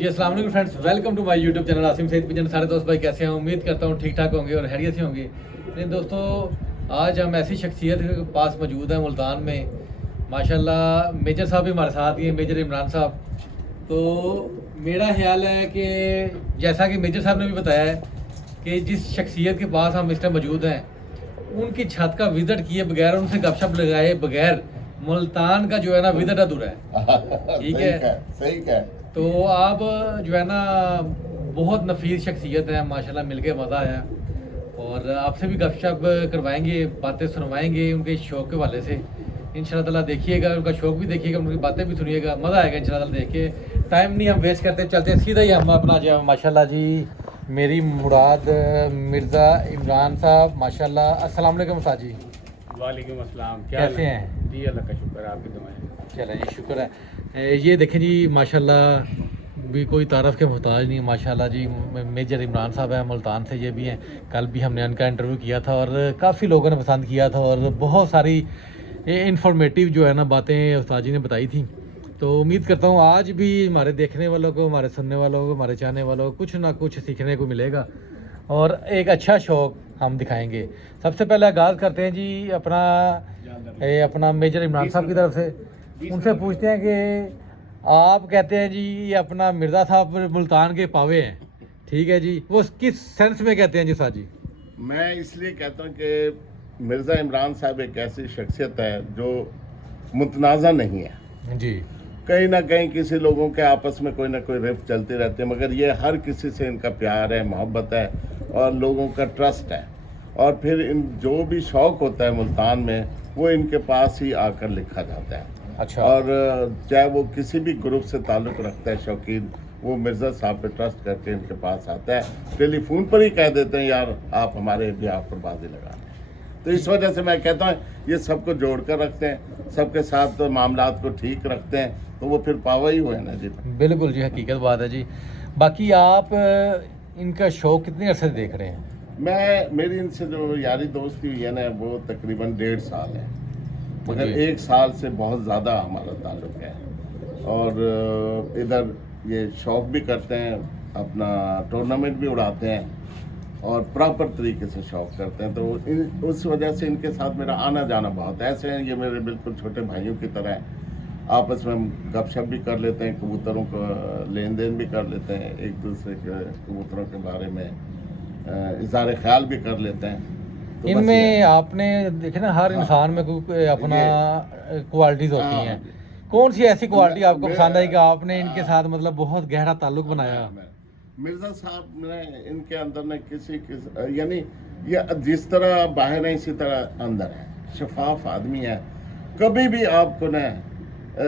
जी अस्सलाम वालेकुम friends, welcome to my YouTube channel Asim Saeed pigeon. सारे दोस्त भाई कैसे हैं? उम्मीद करता हूँ ठीक ठाक होंगे और हैरियत से होंगे। लेकिन दोस्तों, आज हम ऐसी शख्सियत के पास मौजूद हैं मुल्तान में, माशाल्लाह मेजर साहब भी हमारे साथ ही हैं, मेजर इमरान साहब। तो मेरा ख्याल है कि जैसा कि मेजर साहब ने भी बताया है कि जिस शख्सियत के पास हम इस टाइम मौजूद हैं, उनकी छत का विजिट किए बगैर, उनसे गपशप लगाए बगैर मुल्तान का जो है ना विजिट अधूरा है। ठीक है, सही है। तो आप जो है ना बहुत नफीस शख्सियत है, माशाल्लाह मिलके मज़ा आया। और आपसे भी गपशप करवाएंगे, बातें सुनवाएंगे उनके शौक़ के वाले से। इंशाल्लाह ताला देखिएगा, उनका शौक़ भी देखिएगा, उनकी बातें भी सुनिएगा, मज़ा आएगा इंशाल्लाह ताला देख के। टाइम नहीं हम वेस्ट करते, चलते सीधा ही हम अपना जो माशाल्लाह जी मेरी मुराद मिर्ज़ा इमरान साहब, माशाल्लाह। अस्सलाम वालेकुम उस्ताद जी। वालेकुम अस्सलाम। क्या कैसे हैं? जी अल्लाह का शुक्र है, आपकी दुआएं। चलें जी, शुक्र है। ये देखें जी, माशाल्लाह भी कोई तारफ़ के मोहताज नहीं, माशाल्लाह जी। मेजर इमरान साहब हैं मुल्तान से, ये भी हैं। कल भी हमने उनका इंटरव्यू किया था और काफ़ी लोगों ने पसंद किया था और बहुत सारी इंफॉर्मेटिव जो है ना बातें उस्ताद जी ने बताई थी। तो उम्मीद करता हूँ आज भी हमारे देखने वालों को, हमारे सुनने वालों को, हमारे चाहने वालों को कुछ ना कुछ सीखने को मिलेगा और एक अच्छा शौक़ हम दिखाएंगे। सबसे पहले आगाज़ करते हैं जी अपना मेजर इमरान साहब की तरफ से। उनसे पूछते हैं कि आप कहते हैं जी ये अपना मिर्ज़ा साहब मुल्तान के पावे हैं, ठीक है जी, वो किस सेंस में कहते हैं जी साहब जी? मैं इसलिए कहता हूँ कि मिर्ज़ा इमरान साहब एक ऐसी शख्सियत है जो मुतनाज़ा नहीं है जी। कहीं ना कहीं किसी लोगों के आपस में कोई ना कोई रिफ्ट चलती रहती है, मगर ये हर किसी से इनका प्यार है, मोहब्बत है और लोगों का ट्रस्ट है। और फिर इन जो भी शौक़ होता है मुल्तान में, वो इनके पास ही आकर लिखा जाता है। अच्छा। और चाहे वो किसी भी ग्रुप से ताल्लुक़ रखता है शौकीन, वो मिर्ज़ा साहब पे ट्रस्ट करके इनके पास आता है, टेलीफोन पर ही कह देते हैं यार आप हमारे बिहाफ पर बाजी लगा दें। तो इस वजह से मैं कहता हूँ ये सबको जोड़ कर रखते हैं, सबके साथ तो मामलात को ठीक रखते हैं, तो वो फिर पावा ही हुए ना जी। बिल्कुल जी, हकीकत बात है जी। बाकी आप इनका शौक़ कितने अरसे से देख रहे हैं? मेरी इनसे जो यारी दोस्ती हुई है ना, वो तकरीबन 1.5 साल है, मगर जी। 1 साल से बहुत ज़्यादा हमारा ताल्लुक़ है। और इधर ये शौक़ भी करते हैं, अपना टूर्नामेंट भी उड़ाते हैं और प्रॉपर तरीके से शौक़ करते हैं। तो उस वजह से इनके साथ मेरा आना जाना बहुत है। ऐसे हैं ये मेरे बिल्कुल छोटे भाइयों की तरह हैं। आपस में हम गपशप भी कर लेते हैं, कबूतरों का लेन देन भी कर लेते हैं, एक दूसरे के कबूतरों के बारे में इज़हार ख्याल भी कर लेते हैं। तो इनमें आपने देखे ना, हर इंसान में कोई अपना क्वालिटीज़ होती हैं। कौन सी ऐसी क्वालिटी आपको पसंद आई कि आपने इनके साथ मतलब बहुत गहरा ताल्लुक़ बनाया? मिर्ज़ा साहब ने इनके अंदर ने यानी ये जिस तरह बाहर है इसी तरह अंदर है, शफाफ आदमी है। कभी भी आपको ना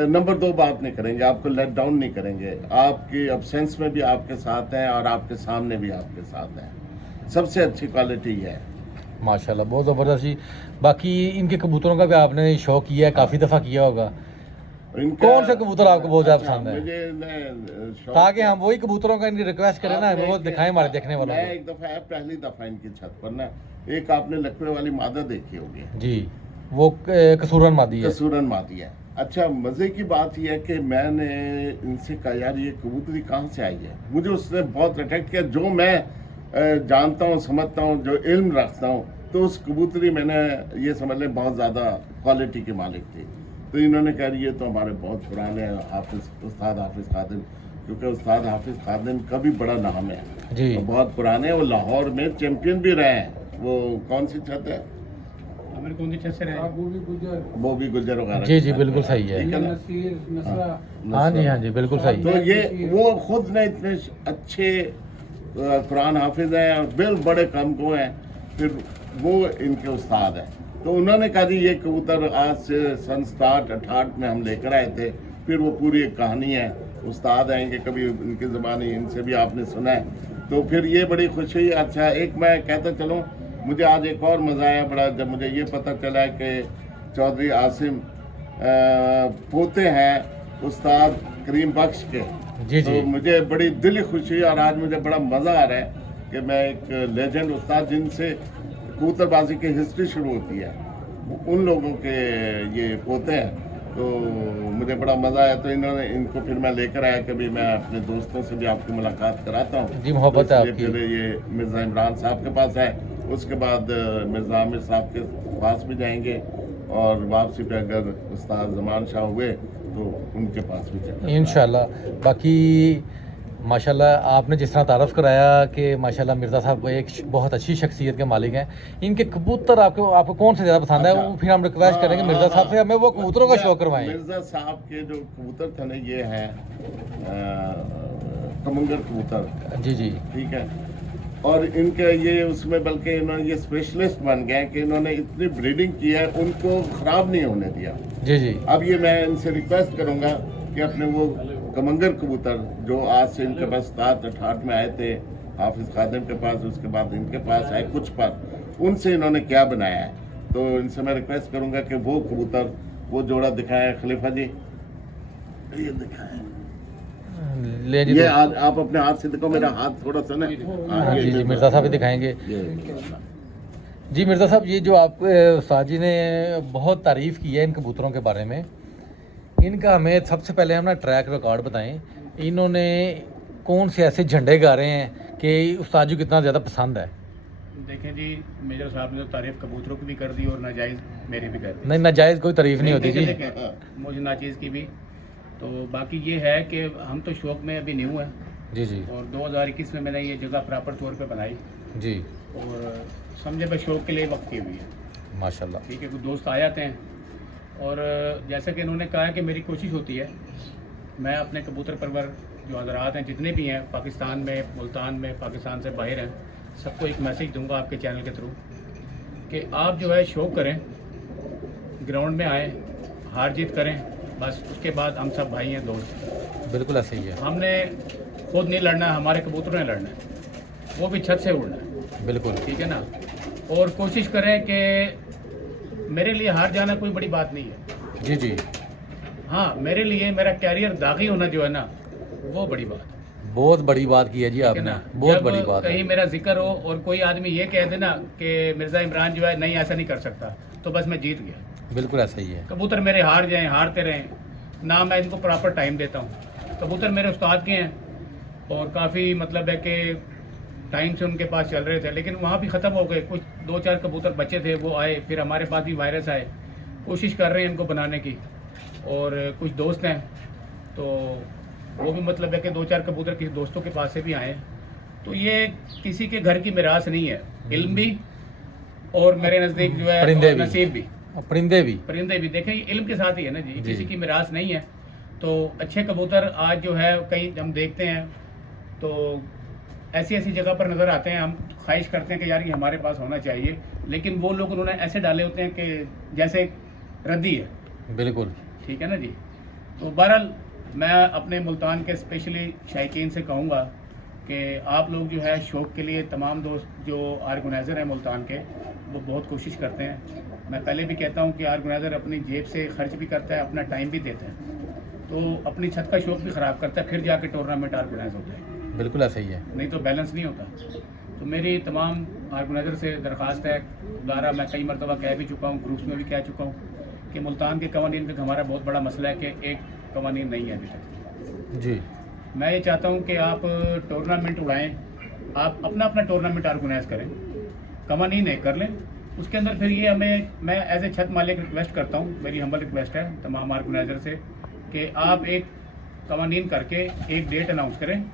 नंबर 2 बात नहीं करेंगे, आपको लेट डाउन नहीं करेंगे, आपकी अब्सेंस में भी आपके साथ हैं और आपके सामने भी आपके साथ हैं। सबसे अच्छी क्वालिटी है माशाल्लाह, बहुत ज़बरदस्त जी। बाकी इनके कबूतरों का भी आपने शौक़ किया है, काफ़ी दफ़ा किया होगा। कौन से कबूतर आपको बहुत ज़्यादा पसंद है? मुझे ताकि हम वही कबूतरों का इनकी रिक्वेस्ट करें ना, वो दिखाएं हमारे देखने वालों मैं को। एक दफ़ा पहली दफ़ा इनकी छत पर ना, एक आपने लकवे वाली मादा देखी होगी जी, वो कसूरन मादी है। कसूरन मादी है। अच्छा, मज़े की बात यह है कि मैंने इनसे कहा यार ये कबूतरी कहाँ से आई है। मुझे उसने बहुत अट्रैक्ट किया। जो मैं जानता हूँ, समझता हूँ, जो इल्म रखता हूँ, तो उस कबूतरी मैंने ये समझ लें बहुत ज़्यादा क्वालिटी के मालिक थी। तो इन्होंने कहा ये तो हमारे बहुत पुराने उस्ताद हाफिज़ खादिम, क्योंकि उस्ताद हाफिज़ खादिम का भी बड़ा नाम है जी। तो बहुत पुराने, वो लाहौर में चैम्पियन भी रहे हैं। वो कौन सी छत है? हमारे कौन सी छत से रहे? वो भी गुजर वगैरह। जी जी, बिल्कुल सही है। ठीक है ना? हाँ जी, हाँ जी, बिल्कुल सही। तो ये वो खुद ने इतने अच्छे कुरान हाफिज हैं और बिल बड़े कम को हैं, फिर वो इनके उस्ताद हैं। तो उन्होंने कहा जी ये कबूतर आज से सन 67-68 में हम लेकर आए थे। फिर वो पूरी एक कहानी है, उस्ताद आएंगे कभी इनकी ज़बानी, इनसे भी आपने सुना है। तो फिर ये बड़ी खुशी हुई। अच्छा, एक मैं कहता चलूँ, मुझे आज एक और मज़ा आया बड़ा, जब मुझे ये पता चला कि चौधरी आसिम पोते हैं उस्ताद करीम बख्श के। जी जी। तो मुझे बड़ी दिली खुशी और आज मुझे बड़ा मज़ा आ रहा है कि मैं एक लेजेंड उस्ताद जिनसे कबूतरबाजी की हिस्ट्री शुरू होती है, उन लोगों के ये पोते हैं। तो मुझे बड़ा मज़ा आया। तो इनको फिर मैं लेकर आया, कभी मैं अपने दोस्तों से भी आपकी मुलाकात कराता हूँ। जी, मोहब्बत है इसलिए आपकी। फिर ये मिर्ज़ा इमरान साहब के पास है, उसके बाद मिर्ज़ा आमिर साहब के पास भी जाएंगे, और वापसी पे अगर उस्ताद ज़मान शाह हुए तो उनके पास भी जाएंगे इंशाल्लाह। बाकी माशाल्लाह आपने जिस तरह तारफ़ कराया कि माशाल्लाह मिर्ज़ा साहब एक बहुत अच्छी शख्सियत के मालिक हैं, इनके कबूतर आपको कौन से ज़्यादा पसंद है? अच्छा। वो फिर हम रिक्वेस्ट करेंगे मिर्ज़ा साहब से हमें वो कबूतरों का शौक करवाएं। मिर्ज़ा साहब के जो कबूतर थे ना, ये हैं कमंगर कबूतर, जी जी ठीक है। और इनके ये उसमें बल्कि इन्होंने ये स्पेशलिस्ट बन गए कि इन्होंने इतनी ब्रीडिंग की है, उनको ख़राब नहीं होने दिया। जी जी अब ये मैं इनसे रिक्वेस्ट करूंगा कि अपने वो कमंगर कबूतर जो आज से इनके पास 67-68 में आए थे, हाफिज खादिम के पास, उसके बाद इनके पास आए कुछ पर, उनसे इन्होंने क्या बनाया है, तो इनसे मैं रिक्वेस्ट करूंगा कि वो कबूतर, वो जोड़ा दिखाएं खलीफा जी, ये दिखाएं। ले जी ये तो- आप अपने हाथ से दिखाओ, मेरा हाथ थोड़ा सा ना, हाँ जी जी मिर्ज़ा साहब भी दिखाएंगे। ये जी मिर्ज़ा साहब, ये जो आप उस्ताद जी ने बहुत तारीफ़ की है इन कबूतरों के बारे में, इनका हमें सबसे पहले हम ना ट्रैक रिकॉर्ड बताएं। इन्होंने कौन से ऐसे झंडे गा रहे हैं कि उस्ताद जी को कितना ज़्यादा पसंद है? देखें जी, मेजर साहब ने तो तारीफ कबूतरों की भी कर दी और नाजायज़ मेरी भी कर दी। नहीं, नाजायज़ कोई तारीफ़ नहीं होती जी। देखें, मुझे नाचीज़ की भी। तो बाकी ये है कि हम तो शौक में अभी न्यू है, जी जी और 2021 में मैंने ये जगह प्रॉपर तौर पे बनाई, जी और समझे बस शौक के लिए वक्त की हुई है। माशाल्लाह। ठीक है, कुछ दोस्त आ जाते हैं, और जैसा कि इन्होंने कहा है कि मेरी कोशिश होती है, मैं अपने कबूतर परवर जो हज़रात हैं जितने भी हैं पाकिस्तान में, मुल्तान में, पाकिस्तान से बाहर हैं, सबको एक मैसेज दूंगा आपके चैनल के थ्रू कि आप जो है शौक करें, ग्राउंड में आए, हार जीत करें, बस उसके बाद हम सब भाई हैं, दोस्त हैं। बिल्कुल ऐसे ही है। हमने खुद नहीं लड़ना है, हमारे कबूतरों ने लड़ना है, वो भी छत से उड़ना है, बिल्कुल ठीक है ना। और कोशिश करें कि मेरे लिए हार जाना कोई बड़ी बात नहीं है। जी जी, हाँ, मेरे लिए मेरा कैरियर दागी होना जो है ना, वो बड़ी बात है, बहुत बड़ी बात की है जी ठीक है आपने, ना। बहुत जब बड़ी बात कहीं है। मेरा जिक्र हो और कोई आदमी ये कह दे ना कि मिर्ज़ा इमरान जो है नहीं ऐसा नहीं कर सकता, तो बस मैं जीत गया। बिल्कुल ऐसा ही है। कबूतर मेरे हार जाएं, हारते रहें ना, मैं इनको प्रॉपर टाइम देता हूँ। कबूतर मेरे उस्ताद के हैं, और काफ़ी मतलब है कि टाइम से उनके पास चल रहे थे, लेकिन वहाँ भी ख़त्म हो गए। कुछ 2-4 कबूतर बचे थे, वो आए, फिर हमारे पास भी वायरस आए। कोशिश कर रहे हैं इनको बनाने की, और कुछ दोस्त हैं तो वो भी मतलब है कि 2-4 कबूतर किसी दोस्तों के पास से भी आए। तो ये किसी के घर की मिरास नहीं है, इल्म भी और मेरे नज़दीक जो है परिंदे और भी। नसीब भी, परिंदे भी। परिंदे भी। देखें, ये इल्म के साथ ही है ना जी, जी। किसी की मिरास नहीं है। तो अच्छे कबूतर आज जो है कई हम देखते हैं तो ऐसी ऐसी जगह पर नज़र आते हैं, हम ख्वाहिश करते हैं कि यार ये हमारे पास होना चाहिए, लेकिन वो लोग उन्होंने ऐसे डाले होते हैं कि जैसे रद्दी है, बिल्कुल ठीक है ना जी। तो बहरहाल मैं अपने मुल्तान के स्पेशली शायकीन से कहूँगा कि आप लोग जो है शौक़ के लिए, तमाम दोस्त जो ऑर्गेनाइज़र हैं मुल्तान के, वो बहुत कोशिश करते हैं। मैं पहले भी कहता हूँ कि ऑर्गेनाइज़र अपनी जेब से खर्च भी करता है, अपना टाइम भी देता है, तो अपनी छत का शौक़ भी ख़राब करता है, फिर जाके टूर्नामेंट ऑर्गेनाइज होता है, बिल्कुल ऐसा ही है। नहीं तो बैलेंस नहीं होता। तो मेरी तमाम ऑर्गेनाइज़र से दरख्वास्त है, दोबारा मैं कई मरतबा कह भी चुका हूँ, ग्रुप्स में भी कह चुका हूँ कि मुल्तान के कवानीन का हमारा बहुत बड़ा मसला है कि एक कवानीन नहीं है अभी तक। जी मैं ये चाहता हूँ कि आप टूर्नामेंट उड़ाएं, आप अपना अपना टूर्नामेंट ऑर्गेनाइज करें, कवानीन एक कर लें, उसके अंदर फिर ये हमें, मैं एज ए छत मालिक रिक्वेस्ट करता हूँ, मेरी हम्बल रिक्वेस्ट है तमाम ऑर्गेनाइज़र से कि आप एक कवानीन करके एक डेट अनाउंस करें।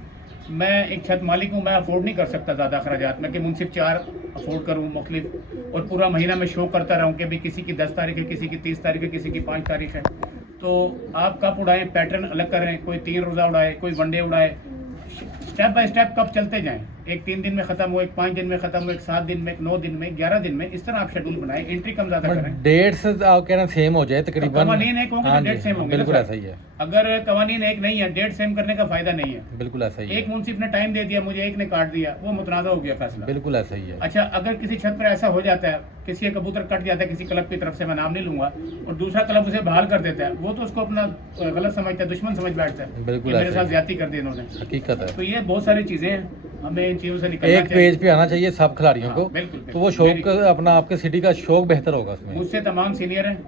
मैं एक छत मालिक हूँ, मैं अफोर्ड नहीं कर सकता ज़्यादा अखराजात में कि मुनसिफ 4 अफोर्ड करूँ मुख्तलिफ, और पूरा महीना में शो करता रहूँ कि भाई किसी की 10 तारीख है, किसी की 30 तारीख है, किसी की 5 तारीख है। तो आप कब उड़ाएं, पैटर्न अलग करें, कोई 3 रोज़ा उड़ाए, कोई वनडे उड़ाए, स्टेप बाय स्टेप कब चलते जाएं, एक 3 दिन में ख़त्म हो, एक 5 दिन में ख़त्म हो, एक 7 दिन में, एक 9 दिन में, 11 दिन में, इस तरह आप शेड्यूल बनाएं, एंट्री कम ज़्यादा करें। डेट्स आप कह रहे हैं सेम हो जाए तकरीबन। कवानीन एक होंगे हाँ तो जी, डेट सेम होंगे ना बिल्कुल सर। ऐसा ही है। अगर कवानीन एक नहीं है, डेट सेम करने का फ़ायदा नहीं है। बिल्कुल ऐसा ही एक है। मुंसिफ ने टाइम दे दिया, मुझे एक ने काट दिया, वो मुतनाज़ा हो गया फैसला। बिल्कुल ऐसा ही है। अच्छा, अगर किसी छत पर ऐसा हो जाता है, किसी का कबूतर कट जाता है किसी क्लब की तरफ से, मैं नाम नहीं लूंगा, और दूसरा क्लब उसे बहाल कर देता है, वो तो उसको अपना गलत समझता है, दुश्मन समझ बैठता है बिल्कुल कि मेरे ऐसा साथ ही। ज्यादती कर दी इन्होंने। हकीकत है। तो ये बहुत सारी चीजें हैं, हमें इन चीज़ों से निकलना एक चाहिए। पेज पे आना चाहिए सब खिलाड़ियों हाँ, को, बिल्कुल, तो वो बिल्कुल। शौक अपना आपके सिटी का शौक बेहतर होगा उसमें। मुझसे तमाम सीनियर हैं,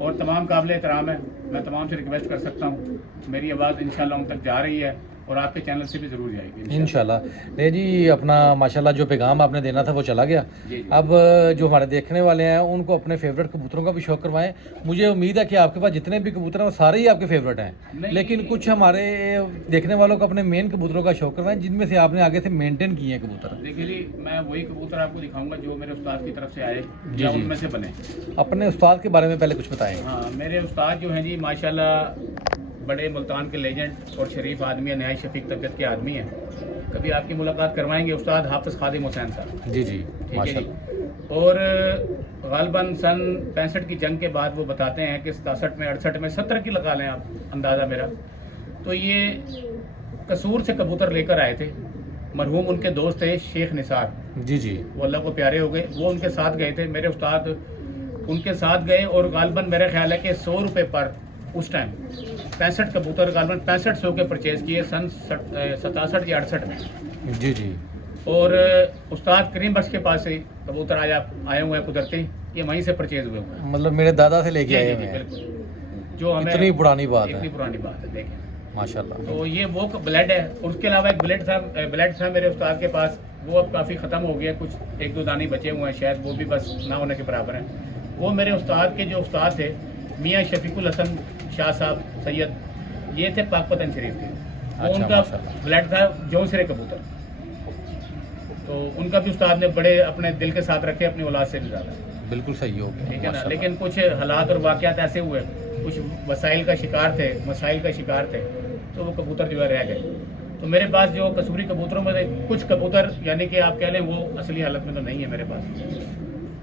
और तमाम काबिल एहतराम है। मैं तमाम से रिक्वेस्ट कर सकता हूँ, मेरी आवाज़ इंशाल्लाह उन तक जा रही है और आपके चैनल से भी ज़रूर जाएगी इंशाल्लाह। नहीं जी, अपना माशाल्लाह जो पैगाम आपने देना था वो चला गया। अब जो हमारे देखने वाले हैं उनको अपने फेवरेट कबूतरों का भी शौक करवाएं। मुझे उम्मीद है कि आपके पास जितने भी कबूतर हैं वो सारे ही आपके फेवरेट हैं, लेकिन कुछ हमारे देखने वालों को अपने मेन कबूतरों का शौक करवाएं जिनमें से आपने आगे से मेनटेन किए हैं कबूतर। देखिए जी, मैं वही कबूतर आपको दिखाऊंगा जो मेरे उस्ताद की तरफ से आए या उनमें से बने। अपने उस्ताद के बारे में पहले कुछ बताएं। हाँ, मेरे उस्ताद जो हैं जी माशाल्लाह बड़े मुल्तान के लेजेंड और शरीफ आदमी है, नहाय शफीक तबीयत के आदमी हैं। कभी आपकी मुलाकात करवाएंगे उस्ताद हाफिज़ खादिम हुसैन साहब। जी जी, ठीक है जी। और गालबन सन 65 की जंग के बाद वो बताते हैं कि 67 में 68 में 70 की लगा लें आप अंदाज़ा मेरा, तो ये कसूर से कबूतर लेकर आए थे। मरहूम उनके दोस्त थे शेख निसार, जी जी, वो अल्लाह को प्यारे हो गए, वो उनके साथ गए थे। मेरे उस्ताद उनके साथ गए और गालबन मेरा ख्याल है कि 100 रुपये पर उस टाइम 65 कबूतर गालबन 6500 के परचेज़ किए सन 67 या 68 में। जी जी। और उस्ताद करीम बख्श के पास से कबूतर आज आप आए हुए हैं कुदरती, ये वहीं से परचेज हुए हुए हैं। मतलब मेरे दादा से लेके आए हुए हैं। बिल्कुल, जो हमें इतनी पुरानी बात इतनी है पुरानी बात है, देखें माशाल्लाह। तो ये वो ब्लड है। और उसके अलावा एक ब्लड था मेरे उस्ताद के पास, वो अब काफ़ी ख़त्म हो गया, कुछ एक दो दाने बचे हुए हैं शायद, वो भी बस ना होने के बराबर हैं। वो मेरे उस्ताद के जो उस्ताद थे मियाँ शफीकुल हसन शाह साहब सैयद, ये थे पाकपतन शरीफ के। वो अच्छा, उनका माशाल्लाह। ब्लड था जौनसरे कबूतर, तो उनका भी उस्ताद ने बड़े अपने दिल के साथ रखे, अपनी औलाद से भी ज़्यादा। बिल्कुल सही हो गया, ठीक है ना, माशाल्लाह। लेकिन कुछ हालात और वाक़यात ऐसे हुए, कुछ वसाइल का शिकार थे, मसाइल का शिकार थे, तो वो कबूतर जो है रह गए। तो मेरे पास जो कसूरी कबूतरों में से कुछ कबूतर यानी कि आप कह लें वो असली हालत में तो नहीं है मेरे पास,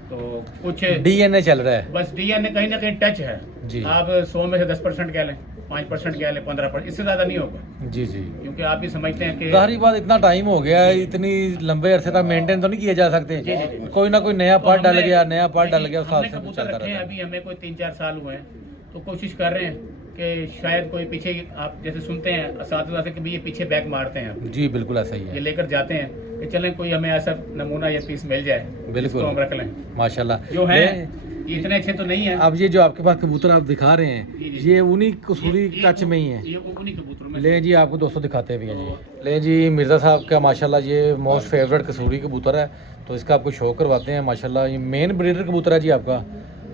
तो कुछ डीएनए चल रहा है। बस डीएनए कहीं ना कहीं टच है जी। आप 100 में से 10% कह लें, 5% कह लें, 15%, इससे ज़्यादा नहीं होगा। जी जी, क्योंकि आप भी समझते हैं कि जाहिर बात इतना टाइम हो गया है, इतनी लंबे अरसे तक मेंटेन तो नहीं किए जा सकते। जी, जी, जी। कोई ना कोई नया तो पार्ट डल हमने- गया, नया पार्ट डल नहीं, गया, हमने साथ से कबूतर चलता रखे हैं, रहता है। अभी हमें कोई 3-4 साल हुए हैं, तो कोशिश कर रहे हैं कि शायद कोई पीछे, आप जैसे सुनते हैं असातिज़ा से कि भाई ये पीछे बैक मारते हैं, जी बिल्कुल ऐसा ही ये है, लेकर जाते हैं कि चलें कोई हमें ऐसा नमूना या पीस मिल जाए, बिल्कुल। इसको हम रख लें। माशाल्लाह। जो है ले- ये इतने अच्छे तो नहीं है। अब ये जो आपके पास कबूतर आप दिखा रहे हैं, जी, जी। ये उन्हीं कसूरी ये टच में ही है। ये उन्हीं कबूतरों में ले जी, आपको दोस्तों दिखाते भी हैं जी। ले जी, मिर्ज़ा साहब का माशाल्लाह ये मोस्ट फेवरेट कसूरी कबूतर है, तो इसका आपको शो करवाते हैं। माशाल्लाह ये मेन ब्रीडर कबूतर है जी आपका।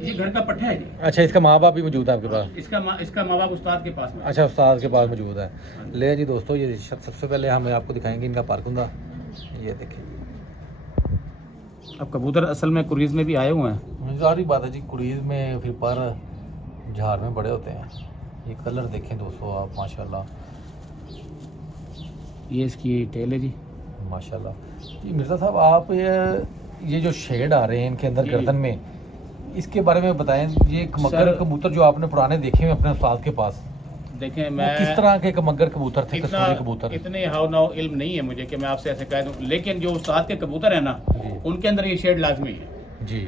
ये घर का पट्टा है जी। अच्छा, इसका माँ बाप भी मौजूद है आपके पास? इसका माँ बाप उस्ताद के पास में। अच्छा, उस्ताद के पास मौजूद है। ले जी दोस्तों, ये सबसे पहले हम आपको दिखाएंगे इनका पारकुंदा। ये देखिए, अब कबूतर असल में कुरीज में भी आए हुए हैं। सारी बात है जी, कुरीज में फिर पर झाड़ में बड़े होते हैं। ये कलर देखें दोस्तों आप, माशाल्लाह ये इसकी टेल है जी। माशाल्लाह। जी मिर्ज़ा साहब, आप ये जो शेड आ रहे हैं इनके अंदर जी। गर्दन में, इसके बारे में बताएं। ये मगर सर- कबूतर जो आपने पुराने देखे हुए अपने उस्ताद के पास, देखें वो मैं किस तरह के मगर कबूतर थे, इतना कसूरी कबूतर? इतने हाव नाव इल्म नहीं है मुझे कि मैं आपसे ऐसे कह दूं, लेकिन जो उस्ताद के कबूतर है ना, जी। उनके अंदर ये शेड लाजमी है। जी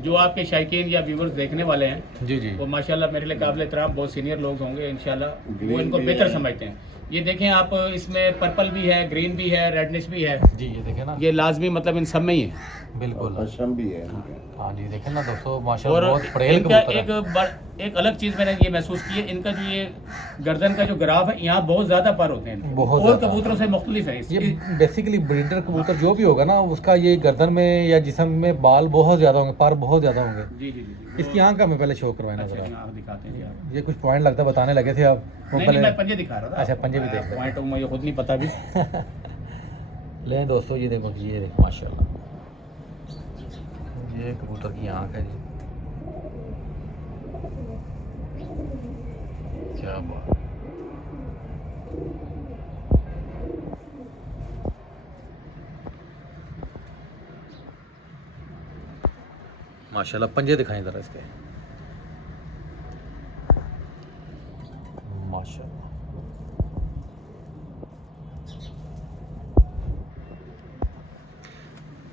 जो आपके शायकीन या व्यूवर्स देखने वाले हैं, जी जी, वो माशाल्लाह मेरे लिए काबिल एहतराम बहुत सीनियर लोग होंगे इंशाल्लाह, वो ग्रीन इनको भी बेहतर है। समझते हैं। ये देखें आप, इसमें पर्पल भी है, ग्रीन भी है, रेडनेस भी है, जी ये देखें ना, ये लाजमी मतलब इन सब में ही है। बिल्कुल। पशम भी है। हाँ जी, देखें ना दोस्तों, और माशाल्लाह बहुत पड़ेल इनका कबूतर है। एक अलग चीज़ मैंने ये महसूस की है, इनका जो ये गर्दन का जो ग्राफ है, यहाँ बहुत ज़्यादा पर होते हैं, बहुत और ज़्यादा। कबूतरों से मुख्तलिफ है। ये बेसिकली ब्रीडर कबूतर जो भी होगा ना, उसका ये गर्दन में या जिस्म में बाल बहुत ज़्यादा होंगे, पर बहुत ज़्यादा होंगे। जी जी जी। इसकी आंख का हमें पहले शो करवाना अच्छा, ज़रा। आप दिखाते हैं जी आप। ये कुछ पॉइंट लगता है बताने लगे थे आप, वो नहीं, पहले मैं पंजे दिखा रहा था। अच्छा, पंजे भी देख लेते हैं। पॉइंट मुझे खुद नहीं पता भी। ले दोस्तों, ये देखो, ये देखो माशाल्लाह, ये कबूतर की आंख है जी, क्या बात। माशाल्लाह, पंजे दिखाएं ज़रा इसके, माशाल्लाह।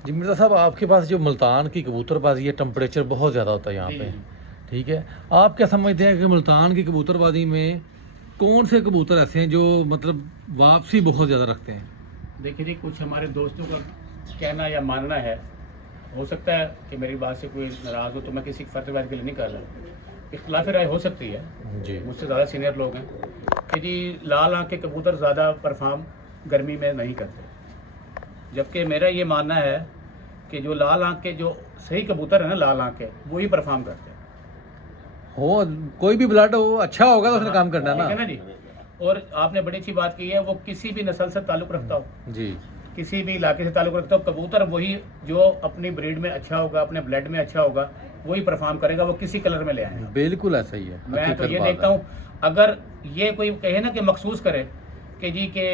जी मिर्ज़ा साहब, आपके पास जो मुल्तान की कबूतरबाजी है, टेम्परेचर बहुत ज़्यादा होता है यहाँ जी, पे, जी। ठीक है। आप क्या समझते हैं कि मुल्तान की कबूतरबाजी में कौन से कबूतर ऐसे हैं जो मतलब वापसी बहुत ज़्यादा रखते हैं? देखिए जी, कुछ हमारे दोस्तों का कहना या मानना है, हो सकता है कि मेरी बात से कोई नाराज़ हो, तो मैं किसी फर्तवाद के लिए नहीं कर रहा, इख्तलाफ राय हो सकती है, जी मुझसे ज़्यादा सीनियर लोग हैं कि जी लाल आँख के कबूतर ज़्यादा परफॉर्म गर्मी में नहीं करते, जबकि मेरा ये मानना है कि जो लाल आँख के जो सही कबूतर है ना, लाल आँख के, वो ही परफॉर्म करते हैं। हो, कोई भी ब्लड हो अच्छा होगा तो उसने काम करना है ठीक है ना। ना जी। और आपने बड़ी अच्छी बात की है, वो किसी भी नस्ल से ताल्लुक़ रखता हो, जी किसी भी इलाके से ताल्लुक़ रखता हो, कबूतर वही जो अपनी ब्रीड में अच्छा होगा, अपने ब्लड में अच्छा होगा, वही परफॉर्म करेगा, वो किसी कलर में ले आए। बिल्कुल ऐसा ही है। मैं तो हकीकत ये बात देखता है। हूँ, अगर ये कोई कहे ना कि मखसूस करे कि जी के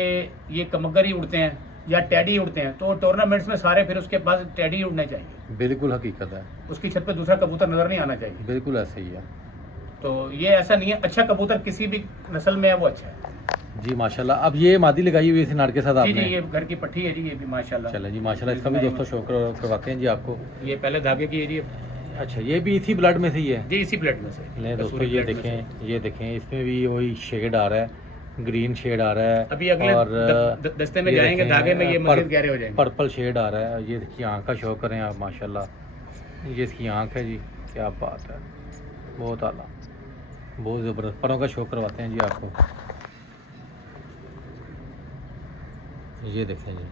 ये कमगर ही उड़ते हैं या टैडी उड़ते हैं, तो टूर्नामेंट्स में सारे फिर उसके पास टैडी ही उड़ने चाहिए, बिल्कुल हकीकत है। उसकी छत पे दूसरा कबूतर नजर नहीं आना चाहिए। बिल्कुल ऐसा ही है। तो ये ऐसा नहीं है, अच्छा कबूतर किसी भी नस्ल में है वो अच्छा है। जी माशाल्लाह। अब ये मादी लगाई हुई इस नाड़ के साथ जी जी, आपने? ये घर की पट्टी है जी, ये भी माशाल्लाह। चले जी माशाल्लाह, इसका भी दोस्तों शो करवाते हैं जी आपको। ये पहले धागे की है जी। अच्छा, ये भी इसी ब्लड में से ही है? जी इसी प्लेट में से। नहीं दोस्तों, कसूरी ये प्लेट में से। देखें, ये देखें, इसमें भी वही शेड आ रहा है, ग्रीन शेड आ रहा है। अभी अगले और दस्ते में ये जाएंगे देखें, धागे में, ये मजीद गहरे हो जाएंगे। पर्पल शेड आ रहा है। ये देखिए आँख का शो करें आप माशाल्लाह, ये इसकी आँख है जी, क्या बात है, बहुत आला, बहुत ज़बरदस्त। परों का शो करवाते हैं जी आपको, ये देखें जी,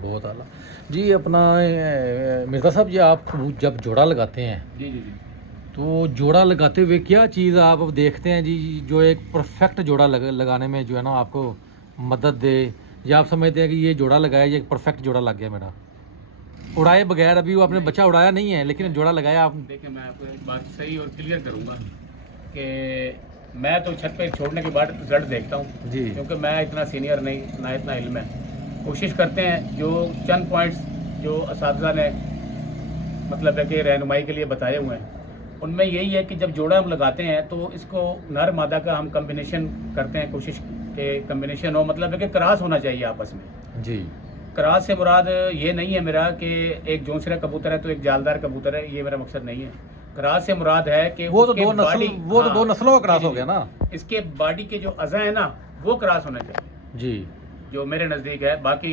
बहुत आला जी। अपना मिर्ज़ा साहब जी, आप जब जोड़ा लगाते हैं जी जी जी। तो जोड़ा लगाते हुए क्या चीज़ आप देखते हैं जी जो एक परफेक्ट जोड़ा लगाने में जो है ना आपको मदद दे, या आप समझते हैं कि ये जोड़ा लगाया, ये एक परफेक्ट जोड़ा लग गया मेरा, उड़ाए बगैर? अभी वो आपने बच्चा उड़ाया नहीं है, लेकिन जोड़ा लगाया आप। देखिए मैं आपको एक बात सही और क्लियर करूंगा कि मैं तो छत पे छोड़ने के बाद रिजल्ट देखता हूँ जी क्योंकि मैं इतना सीनियर नहीं, ना इतना इल्म है। कोशिश करते हैं जो चंद पॉइंट्स जो असातिज़ा ने मतलब है कि रहनुमाई के लिए बताए हुए हैं, उनमें यही है कि जब जोड़ा हम लगाते हैं तो इसको नर मादा का हम कम्बिनेशन करते हैं, कोशिश के कम्बिनेशन हो, मतलब है कि क्रॉस होना चाहिए आपस में। जी। क्रॉस से मुराद ये नहीं है मेरा कि एक जोंसरा कबूतर है तो एक जालदार कबूतर है, ये मेरा मकसद नहीं है। क्रॉस से मुराद है कि वो तो उसके दो नस्ल, बॉडी, वो तो हाँ, दो नस्लों का क्रॉस जी, हो जी, गया ना। इसके बॉडी के जो अज़ा है ना वो क्रॉस होना चाहिए, जी, जो मेरे नज़दीक है। बाकी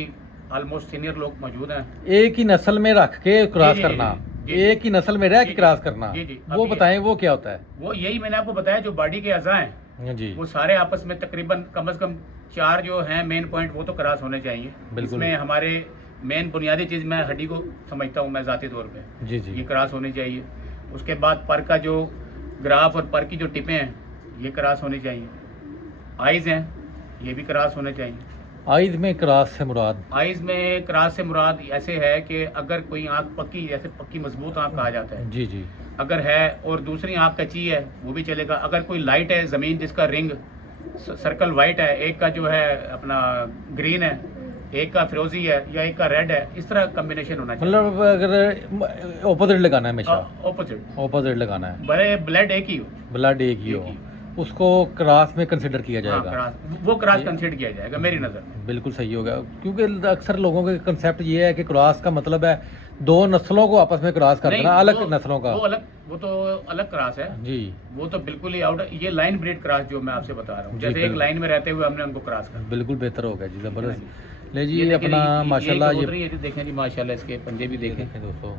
ऑलमोस्ट सीनियर लोग मौजूद हैं। एक ही नस्ल में रख के क्रॉस जी, करना, जी, जी, एक ही नस्ल में रह जी, के क्रॉस करना, जी, जी, वो अभी- बताएं वो क्या होता है? वो यही मैंने आपको बताया, जो बॉडी के अज़ा हैं जी वो सारे आपस में तकरीबन कम से कम 4 जो हैं मेन पॉइंट, वो तो क्रॉस होने चाहिए। बिल्कुल। इसमें हमारे मेन बुनियादी चीज़ मैं हड्डी को समझता हूँ, मैं ज़ाती तौर पे जी ये जी क्रॉस होनी चाहिए। उसके बाद पर का जो ग्राफ और पर की जो टिपें हैं ये क्रॉस होनी चाहिए। आइज़ हैं ये भी क्रॉस होने चाहिए। आइज में क्रॉस से मुराद? आइज़ में क्रॉस से मुराद ऐसे है कि अगर कोई आँख पक्की, जैसे पक्की मजबूत आँख कहा जाता है, जी जी अगर है, और दूसरी आँख कच्ची है वो भी चलेगा। अगर कोई लाइट है ज़मीन जिसका रिंग सर्कल वाइट है, एक का जो है अपना ग्रीन है, एक का फिरोजी है या एक का रेड है, इस तरह कम्बिनेशन होना चाहिए। मतलब अगर ऑपोजिट लगाना है हमेशा, ऑपोजिट, ऑपोजिट लगाना है, बड़े ब्लड एक ही हो, ब्लड एक ही एक हो, ही। उसको क्रॉस में कंसिडर किया हाँ, जाएगा। क्रॉस, वो क्रॉस कंसीडर किया जाएगा मेरी नज़र में। बिल्कुल सही हो गया, क्योंकि अक्सर लोगों का कंसेप्ट ये है कि क्रॉस का मतलब है दो नस्लों को आपस में क्रॉस कर नहीं, देना, अलग वो- नस्लों का। वो तो अलग क्रॉस है, जी वो तो बिल्कुल ही आउट। ये लाइन ब्रीड क्रॉस जो मैं आपसे बता रहा हूँ, जी, जैसे एक बिल्कुल। लाइन में रहते हुए हमने उनको क्रॉस कर। बिल्कुल बेहतर हो गया जी, ज़बरदस्त। ले ये जी देखिए, अपना माशाल्लाह, ये ये देखें जी माशाल्लाह, इसके पंजे भी देखें। देखें दोस्तों,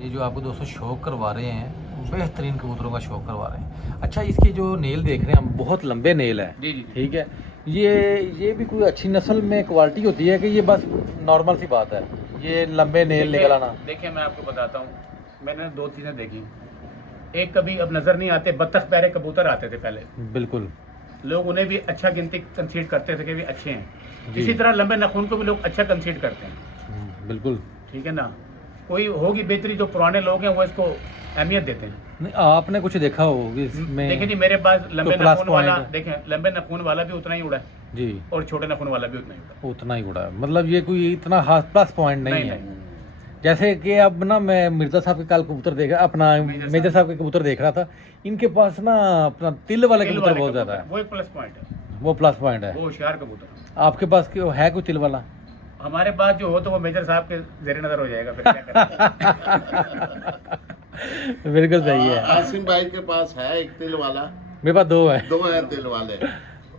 ये जो आपको दोस्तों शौक करवा रहे हैं, बेहतरीन कबूतरों का शौक करवा रहे हैं। अच्छा, इसके जो नेल देख रहे हैं हम, बहुत लंबे नेल हैं। जी जी जी। ठीक है, ये भी कोई अच्छी नस्ल में क्वालिटी होती है कि ये बस नॉर्मल सी बात है, ये लंबे नेल निकल आना? देखिए मैं आपको बताता हूँ, मैंने 2 चीज़ें देखी। एक, कभी अब नज़र नहीं आते बत्तख पैरे कबूतर आते थे पहले, बिल्कुल लोग उन्हें भी अच्छा गिनती कंसीड करते थे कि भी अच्छे हैं। जी। इसी तरह लंबे नखून को भी लोग अच्छा कंसीड करते हैं, बिल्कुल। ठीक है ना। कोई होगी बेहतरी, जो पुराने लोग हैं वो इसको अहमियत देते हैं। नहीं, आपने कुछ देखा हो इसमें? देखिए जी, मेरे पास लंबे तो प्लस नखून वाला, पॉइंट। देखें लंबे नखून वाला भी उतना ही उड़ा है जी, और छोटे नखून वाला भी उतना ही उड़ा उतना ही उड़ा है, मतलब ये कोई इतना खास प्लस पॉइंट नहीं है। नहीं। जैसे कि अब ना मैं मिर्ज़ा साहब के कल कबूतर देख रहा, अपना मेजर साहब के कबूतर देख रहा था, इनके पास ना अपना तिल वाले तिल कबूतर वाले बहुत कबूतर, ज़्यादा है, वो एक प्लस पॉइंट है, वो प्लस पॉइंट है। वो होशियार कबूतर। आपके पास है कोई तिल वाला? हमारे पास जो हो तो वो मेजर साहब के जेर नजर हो जाएगा, फिर क्या करें। बिल्कुल सही है। आसिम भाई के पास है एक तिल वाला, मेरे पास 2 है। 2 हैं तिल वाले।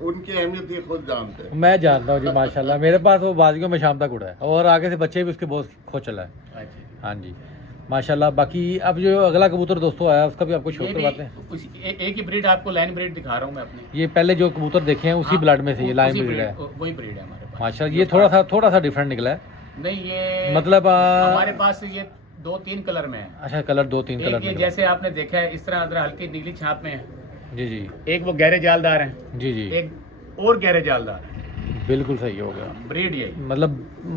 उनकी अहमियत ये खुद जानते हैं। मैं जानता हूँ जी माशाल्लाह, मेरे पास वो बाजियों में शाम तक उड़ा है और आगे से बच्चे भी उसके बहुत खुश चला है। अच्छा। हाँ जी माशाल्लाह। बाकी अब जो अगला कबूतर दोस्तों आया उसका भी आपको शौक ये भी करवाते हैं। एक ही ब्रीड आपको लाइन ब्रीड दिखा रहा हूँ मैं अपनी। ये पहले जो कबूतर देखे हैं उसी हाँ, ब्लड में से ये लाइन उसी ब्रीड है वही ब्रीड है हमारे पास। माशाल्लाह। ये थोड़ा सा डिफरेंट निकला है। नहीं ये मतलब हमारे पास ये 2-3 कलर में है। अच्छा कलर 2-3 कलर एक ये निकला। जैसे आपने देखा है इस तरह अदर हल्की नीली छाप में है, जी जी एक वो गहरे जालदार है, जी जी एक और गहरे जालदार है। बिल्कुल सही हो गया। ब्रीड यही। मतलब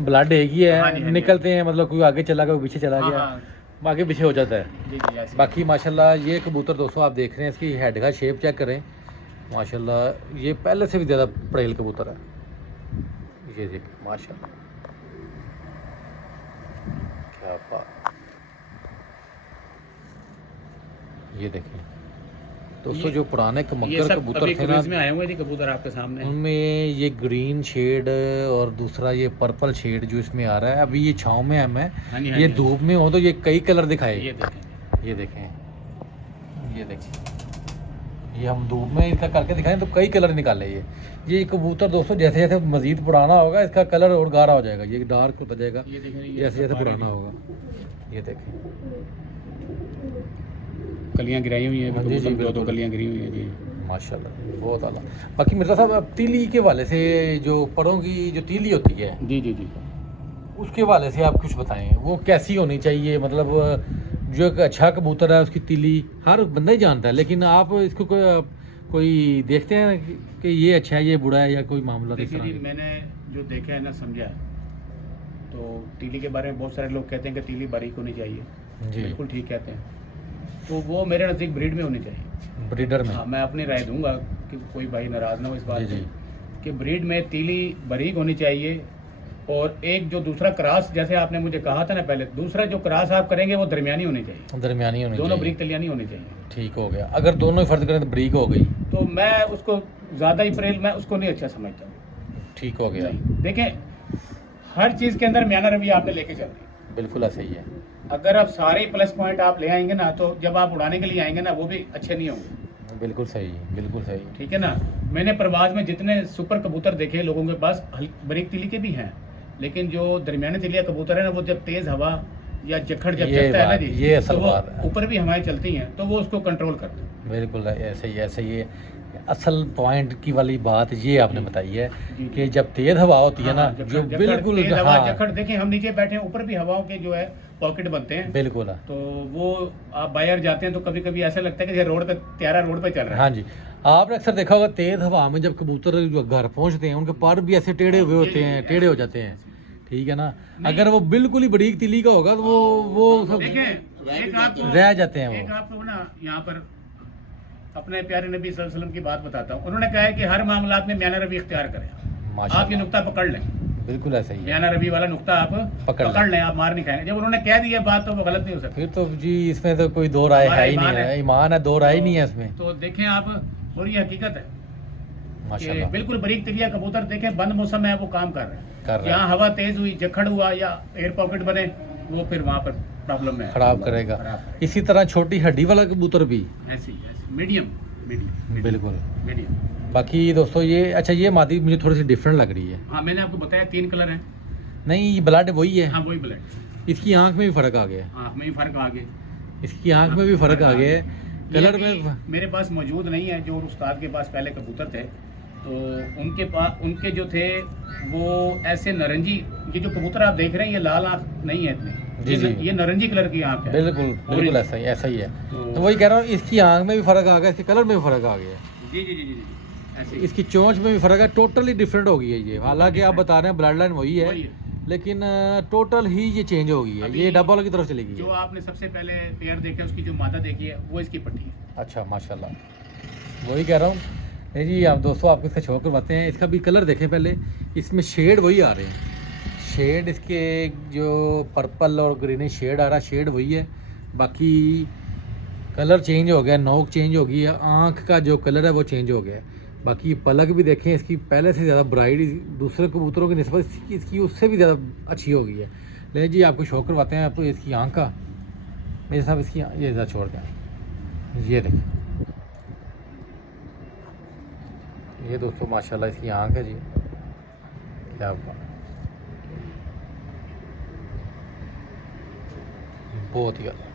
ब्लड एक ही हाँ जी, है, हाँ जी, निकलते हैं मतलब कोई आगे चला गया कोई पीछे चला हाँ, गया, हाँ। आगे पीछे हो जाता है। जी जी ऐसे। बाकी माशाल्लाह ये कबूतर दोस्तों आप देख रहे हैं, इसकी हेड का शेप चेक करें माशाल्लाह, ये पहले से भी ज़्यादा पड़ेल कबूतर है। ये देखिए माशाल्लाह क्या बात। ये देखिए दोस्तों जो पुराने ये मगर सब कबूतर अभी थे ना, क्रूज में आए हुए जी कबूतर आपके सामने। उनमें ये ग्रीन शेड और दूसरा ये पर्पल शेड जो इसमें आ रहा है, अभी ये छाँव में है मैं, हाँ जी, हाँ ये जी। धूप में हो तो ये कई कलर दिखाए। ये देखें। ये देखें, ये देखें, ये हम धूप में इसका करके दिखाएं तो कई कलर निकाले। ये कबूतर दोस्तों जैसे जैसे मज़ीद पुराना होगा इसका कलर और गाढ़ा हो जाएगा, ये डार्क होता जाएगा ये देखें ये जैसे जैसे सफारी पुराना में होगा। ये देखें कलियां गिराई हुई हैं हाँ जी, अभी, जी, दो बिल्कुल। कलियां गिरी हुई हैं जी। माशाल्लाह बहुत आला। बाकी मिर्ज़ा साहब अब तीली के वाले से जो परों की जो तीली होती है जी जी जी। उसके वाले से आप कुछ बताएं, वो कैसी होनी चाहिए? मतलब जो एक अच्छा कबूतर है उसकी तीली हर बंदा ही जानता है, लेकिन आप इसको कोई देखते हैं कि ये अच्छा है ये बुरा है या कोई मामला? देखिए जी मैंने जो देखा है ना समझा है, तो तीली के बारे में बहुत सारे लोग कहते हैं कि तीली बारीक होनी चाहिए। जी बिल्कुल ठीक कहते हैं, तो वो मेरे नज़दीक ब्रीड में होनी चाहिए। ब्रीडर में। हाँ मैं अपनी राय दूंगा कि कोई भाई नाराज़ ना हो इस बात जी, से जी। कि ब्रीड में तीली बारीक होनी चाहिए। और एक जो दूसरा क्रॉस जैसे आपने मुझे कहा था ना पहले, दूसरा जो क्रॉस आप करेंगे वो दरमियानी होनी चाहिए, दरमियानी होनी दोनों चाहिए। ब्रीक तलियां नहीं होनी चाहिए। ठीक हो गया। अगर दोनों ही फर्ज करें तो ब्रीक हो गई, तो मैं उसको ज़्यादा ही परेल मैं उसको नहीं अच्छा समझता हूँ। ठीक हो गया। नहीं, देखें हर चीज़ के अंदर म्याना रवैया आपने लेके चलना है। बिल्कुल ऐसा ही है। अगर आप सारे प्लस पॉइंट आप ले आएंगे ना, तो जब आप उड़ाने के लिए आएंगे ना वो भी अच्छे नहीं होंगे। बिल्कुल सही, बिल्कुल सही। ठीक है ना। मैंने प्रवास में जितने सुपर कबूतर देखे लोगों के पास बारीक तिली के भी हैं, लेकिन जो दरमियाने तिलिया कबूतर है ना, वो जब तेज़ हवा या जखड़ जब ये चलता है ना बात- जी, ये असल तो वो बात है। ऊपर भी हवाएं चलती हैं तो वो उसको कंट्रोल करते हैं। बिल्कुल ऐसे ही, ऐसे ही असल पॉइंट की वाली बात ये आपने बताई है जी, कि जब तेज हवा होती है ना, हाँ, जो जखड़- बिल्कुल तेज हवा हाँ जखड़ देखें, हम नीचे बैठे हैं ऊपर भी हवाओं के जो है पॉकेट बनते हैं। बिल्कुल तो वो आप बाहर जाते हैं तो कभी कभी ऐसा लगता है कि जैसे रोड पे त्यारा रोड पे चल रहा है। हाँ जी। आपने अक्सर देखा होगा तेज हवा में जब कबूतर जो घर पहुंचते हैं उनके पर भी ऐसे टेढ़े हुए होते हैं, टेढ़े हो जाते हैं। ठीक है ना। अगर वो बिल्कुल ही बरीक तिली का होगा तो वो सब देखें एक आपको रह जाते हैं एक वो। आपको ना यहाँ पर अपने प्यारे नबी सल्लल्लाहु अलैहि वसल्लम की बात बताता हूँ। उन्होंने कहा है कि हर मामलात में म्याना रवि इख्तियार करें। आप ये माशाल्लाह नुक्ता पकड़ लें, बिल्कुल ऐसा ही है। म्याना रवि वाला नुक्ता आप पकड़ पकड़ लें, आप मार नहीं खाएंगे। जब उन्होंने कह दिया बात तो वो गलत नहीं हो सकती। फिर तो जी इसमें तो कोई दो राय हमारा है ही नहीं ईमान है, है। ईमान है, दो राय ही नहीं है इसमें। तो देखें आप, और ये हकीकत है कि माशाल्लाह बिल्कुल बारीक तिलिया कबूतर देखें बंद मौसम है वो काम कर रहे कर हैं। रहे हैं। जहाँ हवा तेज हुई, जखड़ हुआ या एयर पॉकेट बने, वो फिर वहाँ पर प्रॉब्लम है, खराब करेगा। खराब इसी तरह छोटी हड्डी वाला कबूतर भी ऐसी मीडियम मीडियम बिल्कुल। मीडियम। बाकी दोस्तों ये अच्छा ये मादी मुझे थोड़ी सी डिफरेंट लग रही है। हाँ मैंने आपको बताया 3 कलर हैं। नहीं ब्लड वही है। हाँ वही ब्लड। इसकी आंख में भी फर्क आ गया है। आँख में ही फर्क आ गया। इसकी आंख में भी फर्क आ गया है। ये कलर अभी में मेरे पास मौजूद नहीं है। जो उस्ताद के पास पहले कबूतर थे तो उनके पास उनके जो थे वो ऐसे नारंगी, ये जो कबूतर आप देख रहे हैं ये लाल आँख नहीं है इतनी, जी, जी। ये नारंगी कलर की आँख है। बिल्कुल बिल्कुल और- ऐसा ही है। तो- तो वही कह रहा हूँ इसकी आंख में भी फर्क आ गया, इसके कलर में भी फर्क आ गया है, जी जी जी जी जी ऐसे ही। इसकी चोंच में भी फर्क है। टोटली डिफरेंट हो गई है ये। हालांकि आप बता रहे हैं ब्लड लाइन वही वही है, है। लेकिन टोटल ही ये चेंज हो गई है। अभी ये डबल की तरफ चली गई जो है। आपने सबसे पहले पेयर देखा उसकी जो मादा देखी है वो इसकी पट्टी है। अच्छा माशाल्लाह वही कह रहा हूँ। नहीं जी आप दोस्तों आपको इसका शौक करवाते हैं। इसका भी कलर देखें पहले, इसमें शेड वही आ रहे हैं। शेड इसके जो पर्पल और ग्रीनिश शेड आ रहा है शेड वही है, बाकी कलर चेंज हो गया, नोक चेंज हो गई है, आँख का जो कलर है वो चेंज हो गया है। बाकी पलक भी देखें इसकी पहले से ज़्यादा ब्राइट, दूसरे कबूतरों की निस्बत इसकी उससे भी ज़्यादा अच्छी हो गई है। ले जी आपको शौक करवाते हैं आपको इसकी आँख का। मेरे साहब इसकी ये ज़्यादा छोड़ दें, ये देखें ये दोस्तों माशाल्लाह इसकी आँख है जी, क्या बात, बहुत ही ज़्यादा।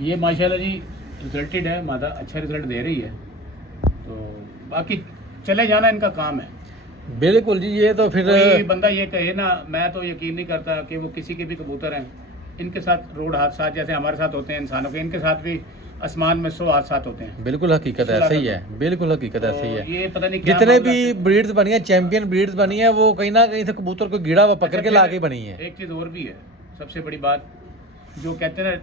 ये माशाल्लाह जी रिजल्टेड है, मादा अच्छा रिजल्ट दे रही है, तो बाकी चले जाना इनका काम है। बिल्कुल जी, ये तो फिर कोई बंदा ये कहे ना, मैं तो यकीन नहीं करता कि वो किसी के भी कबूतर हैं, इनके साथ रोड हादसा जैसे हमारे साथ होते हैं इंसानों के, इनके साथ भी आसमान में 100 हादसा होते हैं। बिल्कुल हकीकत ऐसा ही है, बिल्कुल हकीकत ऐसा ही है। ये पता नहीं क्या जितने मामला भी है। ब्रीड्स बनी है, चैंपियन ब्रीड्स बनी है, वो कहीं ना कहीं से कबूतर को गिरा हुआ पकड़ के अच्छा, लाके बनी है। एक चीज़ और भी है, सबसे बड़ी बात जो कहते हैं ना,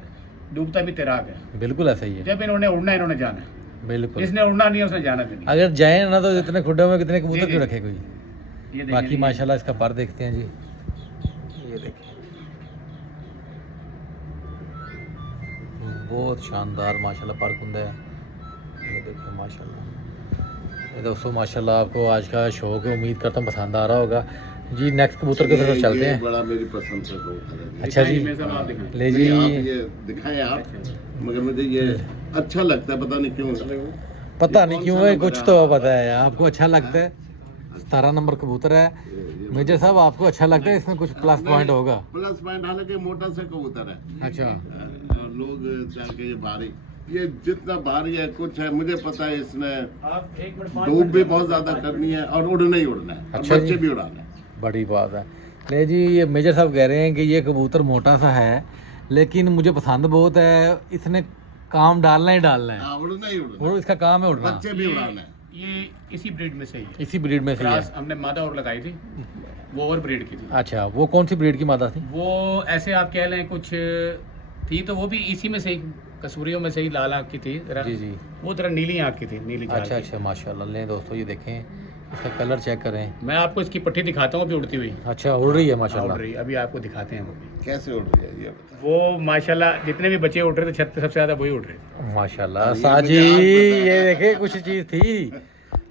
डूबता भी तैराक है। बिल्कुल ऐसा ही है, जब इन्होंने उड़ना, इन्होंने जाना है। बिल्कुल। जिसने उड़ना नहीं है उसने जाना भी नहीं। अगर जाए ना तो इतने खुडे में कितने जी, कबूतर जी, क्यों जी। रखे कोई। ये देखिए, बाकी ये- माशाल्लाह इसका पर देखते हैं जी, ये देखिए बहुत शानदार माशाल्लाह पर कुंदा है। ये देखिए माशाल्लाह, ये दोस्तों माशाल्लाह आपको आज का शौक है, उम्मीद करता हूँ पसंद आ रहा होगा जी। नेक्स्ट कबूतर की तरफ चलते ये हैं। बड़ा मेरी पसंद का कबूतर है। अच्छा जी, दिखाएं, इनमें से आप दिखाएं। ले नहीं, आप जी, ये दिखाएं आप, मगर मुझे ये अच्छा लगता है, पता नहीं क्यों। पता ये नहीं कौन क्यों सा है, नंबर कुछ है तो आपका? पता है आपको अच्छा लगता है। 17 नंबर कबूतर है मेजर साहब, आपको अच्छा लगता है, इसमें कुछ प्लस पॉइंट होगा। प्लस पॉइंट, हालांकि मोटा सा कबूतर है। अच्छा, और लोग चाह के ये भारी, ये जितना भारी है कुछ है, मुझे पता है इसने आप 1 मिनट 5 धूप भी बहुत ज्यादा करनी है और उड़ना ही उड़ना है, और अच्छा बच्चे जी। भी उड़ाना है। बड़ी बात है। ले जी, ये मेजर साहब कह रहे हैं कि ये कबूतर मोटा सा है, लेकिन मुझे पसंद बहुत है, इसने काम डालना ही डालना है, हाँ, उड़ना ही उड़ना और है, इसका काम है उड़ना। बच्चे भी उड़ाना है। ये इसी ब्रीड में से ही है। इसी ब्रीड में से ही है। क्रास हमने मादा और लगाई थी, वो और ब्रीड की थी। अच्छा, वो कौन सी ब्रीड की मादा थी? वो ऐसे आप कह लें कुछ थी, तो वो भी इसी में से ही, कसूरियों में से ही लाल आँख की थी जरा। जी जी, वो तरह नीली आँख की थी, नीली जाल अच्छा की। अच्छा माशाल्लाह। ले दोस्तों ये देखें, इसका कलर चेक करें। मैं आपको इसकी पट्टी दिखाता हूँ अभी उड़ती हुई। अच्छा, उड़ रही है उड़ माशाल्लाह। रही, अभी आपको दिखाते हैं वो भी। कैसे उड़ रही है ये बता। वो माशाल्लाह जितने भी बच्चे उड़ रहे थे छत पे, सबसे ज़्यादा वही उड़ रहे थे। माशाल्लाह ये साजी, मुझे आप ये देखे कुछ चीज़ थी,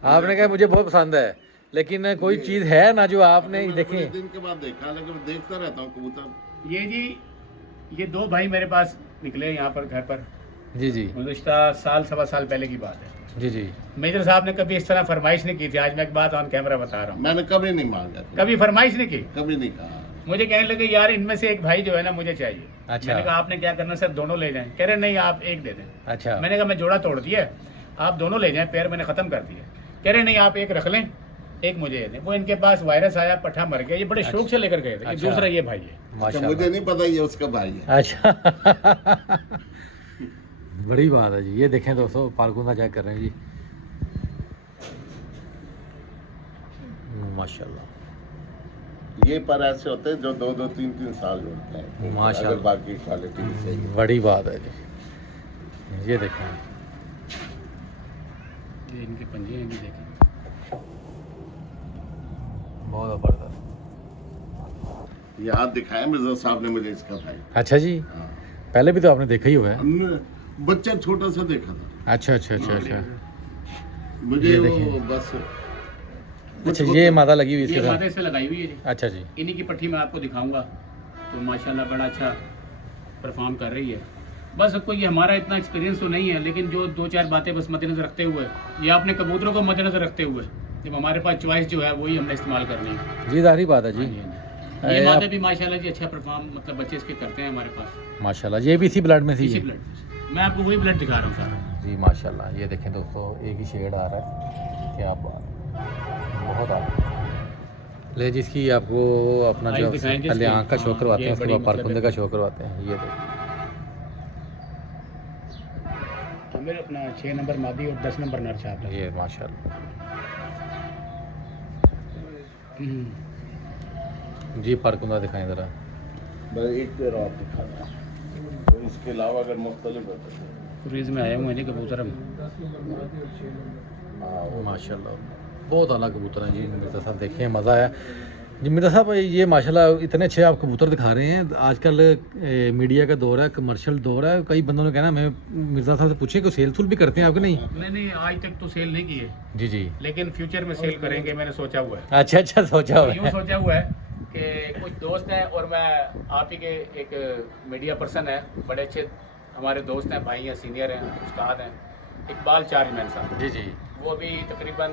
आपने कहा मुझे बहुत पसंद है, लेकिन कोई चीज़ है ना जो आपने मैं देखे। बड़े दिन के बाद देखा, लेकिन मैं देखता रहता हूँ कबूतर। ये जी, ये 2 भाई मेरे पास निकले यहाँ पर घर पर, जी जी गुज़श्ता साल 1.25 साल पहले की बात है। जी जी, मेजर साहब ने कभी इस तरह फरमाइश नहीं की थी। आज मैं एक बात ऑन कैमरा बता रहा हूँ, मैंने कभी नहीं मांगा, कभी फरमाइश नहीं की। कभी नहीं कहा। मुझे कहने लगे यार इनमें से एक भाई जो है ना मुझे चाहिए। अच्छा। मैंने कहा आपने क्या करना सर, दोनों ले जाएं। कह रहे नहीं आप एक दे दें। अच्छा, मैंने कहा मैं जोड़ा तोड़ दिया, आप दोनों ले जाएं, पैर मैंने ख़त्म कर दिया। कह रहे नहीं आप एक रख लें, एक मुझे दे दें। वो इनके पास वायरस आया, पट्ठा मर गया, ये बड़े शौक से लेकर गए थे। ये अच्छा। दूसरा ये भाई है। अच्छा, माशाल्लाह। मुझे नहीं पता ये उसका भाई है। अच्छा बड़ी बात है जी। ये देखें दोस्तों, पारकुंदा चेक कर रहे हैं जी, माशाल्लाह। ये पर ऐसे होते हैं जो 2-2, 3-3 साल जोड़ते हैं, माशाल्लाह। अगर बाकी क्वालिटी भी सही है। बड़ी बात है जी। ये देखें, ये इनके पंजे हैं, ये देखें। बहुत ज़बरदस्त। ये हाथ दिखाया मिर्जा साहब ने मुझे इसका भाई। अच्छा जी, हाँ। पहले भी तो आपने देखा ही हुआ है। हमने बच्चा छोटा सा देखा था, अच्छा अच्छा अच्छा अच्छा मुझे ये वो देखिए। बस अच्छा, ये मादा लगी हुई ये इसके साथ। मादे से लगाई हुई है जी। अच्छा जी, इन्हीं की पट्टी मैं आपको दिखाऊंगा, तो माशाल्लाह बड़ा अच्छा परफॉर्म कर रही है। बस कोई हमारा इतना एक्सपीरियंस तो नहीं है, लेकिन जो 2-4 बातें बस मद्देनजर रखते हुए, ये आपने कबूतरों को मद्देनजर रखते हुए, जब हमारे पास चॉइस जो है वही हमने इस्तेमाल करनी है। जी जाहिर बात है जी। हाँ जी, हाँ जी। ये मादे भी माशाल्लाह जी अच्छा परफॉर्म, मतलब बच्चे इसके करते हैं हमारे पास, माशाल्लाह, ये भी इसी ब्लड में थी इसी ये? ब्लड। मैं आपको वही ब्लड दिखा रहा हूँ सारा। जी माशाल्लाह। ये देखें दोस्तों, एक ही शेड आ रहा है, क्या बात, बहुत आ ले जी। इसकी आपको अपना जो आइस दिखाएंगे पहले इसकी? आँख का शो हाँ, करवाते ये हैं, उसके बड़ी बाद मतलब पारकुंदे का शो करवाते हैं। ये देखें, हमें अपना 6 नंबर मादी और 10 नंबर नर छाप लगे। ये माशाल्लाह जी। पारकुंदा दिखाएं ज़रा। बस एक पेड़ और दिखाना है, इसके अलावा अगर मुख्तलिफ होते हैं। क्रूज में आया हूँ नहीं कबूतर हम। माशाल्लाह बहुत अलग कबूतर हैं जी मिर्ज़ा साहब, देखे हैं मज़ा आया जी। मिर्ज़ा साहब ये माशाल्लाह इतने अच्छे आप कबूतर दिखा रहे हैं। आजकल मीडिया का दौर है, कमर्शियल दौर है, कई बंदों ने कहना मैं मिर्ज़ा साहब से पूछे कि सेल थूल भी करते हैं आपके? नहीं नहीं आज तक तो सेल नहीं की है, जी जी। लेकिन फ्यूचर में सेल करेंगे, मैंने सोचा हुआ है। अच्छा अच्छा, सोचा हुआ यूँ है। सोचा हुआ है कि कुछ दोस्त हैं और मैं आप ही के एक मीडिया पर्सन है, बड़े अच्छे हमारे दोस्त हैं, भाई हैं, सीनियर हैं, उस्ताद हैं। इकबाल चार्जमैन साहब, जी जी वो अभी तकरीबन